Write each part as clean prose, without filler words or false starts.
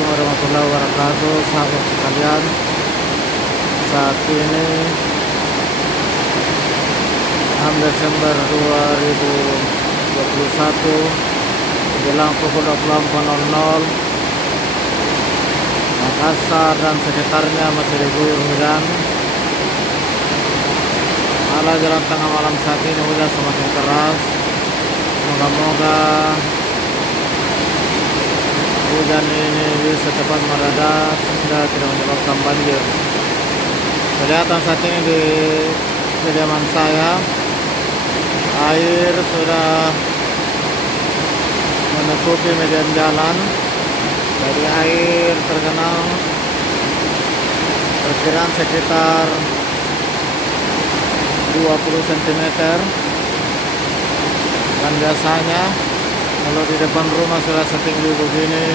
Assalamualaikum warahmatullahi wabarakatuh, sahabat sekalian. Saat ini 6 Desember 2021 menjelang pukul 24.00. Makassar dan sekitarnya masih diguyur hujan. Ala jalan tengah malam saat ini hujan semakin keras. Moga-moga hujan ini bisa cepat mereda sehingga tidak menyebabkan banjir. Kelihatan saat ini di kediaman saya, air sudah menutupi median jalan. Dari air tergenang perkiraan sekitar 20 cm. Dan biasanya kalau di depan rumah sudah setinggi begini,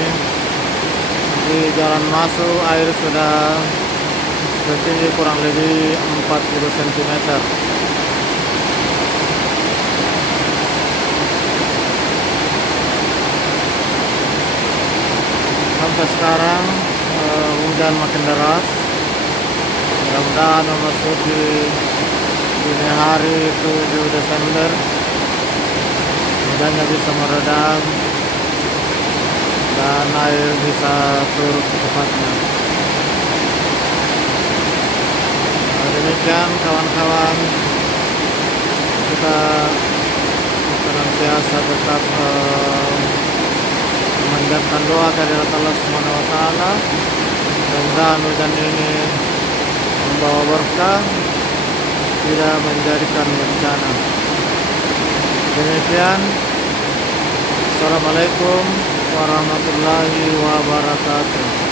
di jalan masuk air sudah setinggi kurang lebih 40 cm. Sampai sekarang hujan makin deras. Mudah-mudahan memasuki dini hari 7 Desember hujannya bisa meredah dan air bisa turun secepatnya. Demikian kawan-kawan, kita senantiasa tetap memanjatkan doa dari Allah Subhanahu wa Ta'ala. Mudah-mudahan hujan ini membawa berkah, tidak menjadikan bencana. Demikian, Assalamualaikum warahmatullahi wabarakatuh.